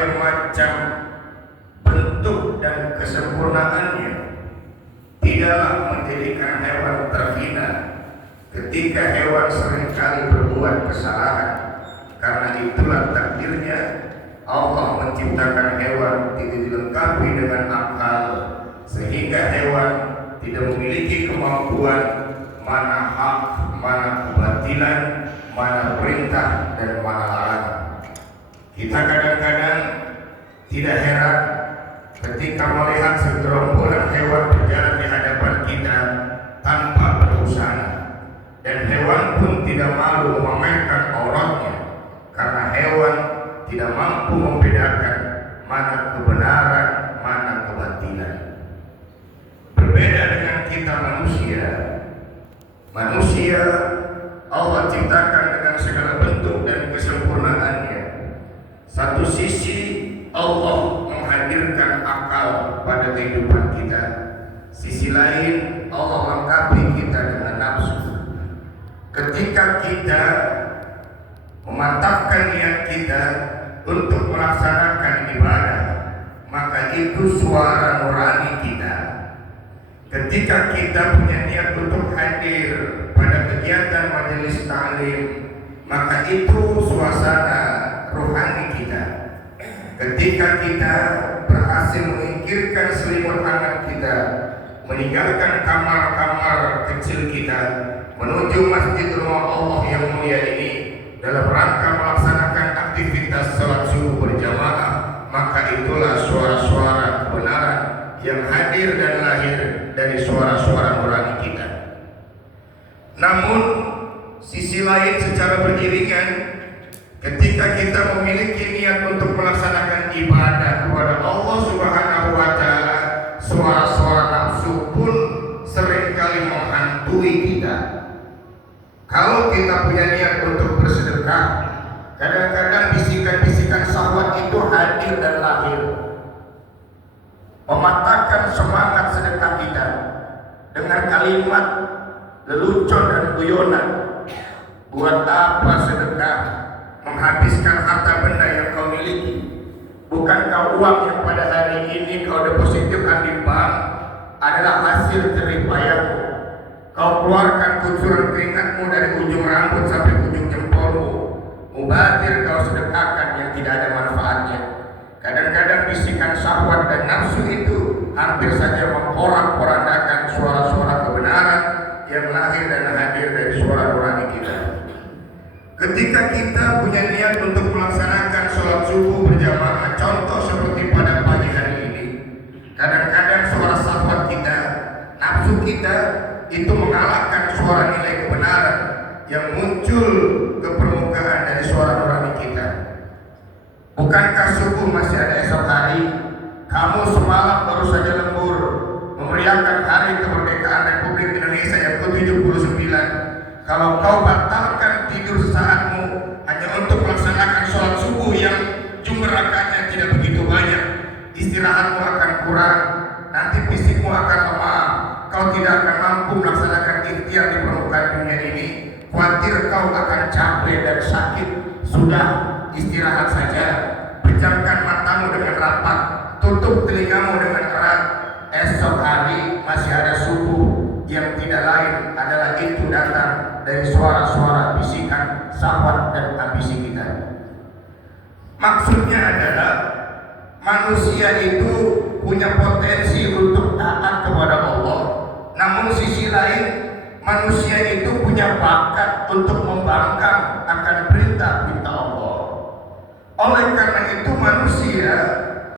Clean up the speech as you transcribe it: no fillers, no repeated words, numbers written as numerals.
berbagai macam bentuk dan kesempurnaannya tidaklah menjadikan hewan terhina ketika hewan seringkali berbuat kesalahan. Karena itulah takdirnya Allah menciptakan hewan tidak dilengkapi dengan akal, sehingga hewan tidak memiliki kemampuan mana hak, mana kebatilan, mana perintah dan mana larangan. Kita kadang-kadang tidak heran ketika melihat segerombolan hewan berjalan di hadapan kita tanpa berbusana, dan hewan pun tidak malu memamerkan auratnya, karena hewan tidak mampu membedakan mana kebenaran, mana kebatilan. Berbeda dengan kita manusia Allah ciptakan dengan segala bentuk dan kesempurnaannya. Satu sisi Allah menghadirkan akal pada kehidupan kita, sisi lain Allah lengkapi kita dengan nafsu. Ketika kita memantapkan niat kita untuk melaksanakan ibadah, maka itu suara nurani kita. Ketika kita punya niat untuk hadir pada kegiatan majelis ta'lim, maka itu suasana rohani kita. Ketika kita berhasil menyingkirkan selimut hangat kita, meninggalkan kamar-kamar kecil kita, menuju masjid rumah Allah yang mulia ini dalam rangka melaksanakan aktivitas salat subuh berjamaah, maka itulah suara-suara kebenaran yang hadir dan lahir dari suara-suara nurani kita. Namun sisi lain secara beriringan, ketika kita memiliki niat untuk melaksanakan ibadah kepada Allah Subhanahu wa Ta'ala, suara-suara nafsu pun seringkali menghantui kita. Kalau kita punya niat untuk bersedekah, kadang-kadang bisikan-bisikan syahwat itu hadir dan lahir, mematahkan semangat sedekah kita dengan kalimat lelucon dan guyonan. Buat apa sedekah? Menghabiskan harta benda yang kau miliki. Bukankah uang yang pada hari ini kau depositkan di bank adalah hasil jerih payahmu? Kau keluarkan kucuran keringatmu dari ujung rambut sampai ujung jempolmu. Mubadir kau sedekahkan yang tidak ada manfaatnya. Kadang-kadang bisikan syahwat dan nafsu itu hampir saja memporak-porandakan suara-suara kebenaran yang lahir dan hadir dari suara nurani kita. Ketika kita punya niat untuk melaksanakan sholat subuh berjamaah, contoh seperti pada pagi hari ini, kadang-kadang suara syahwat kita, nafsu kita itu mengalahkan suara nilai kebenaran yang muncul ke permukaan dari suara nurani kita. Bukankah subuh masih ada esok hari? Kamu semalam baru saja lembur memeriahkan hari kemerdekaan Republik Indonesia yang ke-79. Kalau kau batalkan tidur sesaatmu hanya untuk melaksanakan sholat subuh yang jumlah rakaatnya tidak begitu banyak, istirahatmu akan kurang, nanti fisikmu akan lemah, kau tidak akan mampu melaksanakan ikhtiar di permukaan dunia ini. Khawatir kau akan capek dan sakit. Sudah, istirahat saja. Pejamkan matamu dengan rapat, tutup telingamu dengan erat. Esok hari masih ada subuh yang tidak lain adalah itu datang dari suara-suara bisikan syahwat dan ambisi kita. Maksudnya adalah manusia itu punya potensi untuk taat kepada Allah, namun sisi lain manusia itu punya bakat untuk membangkang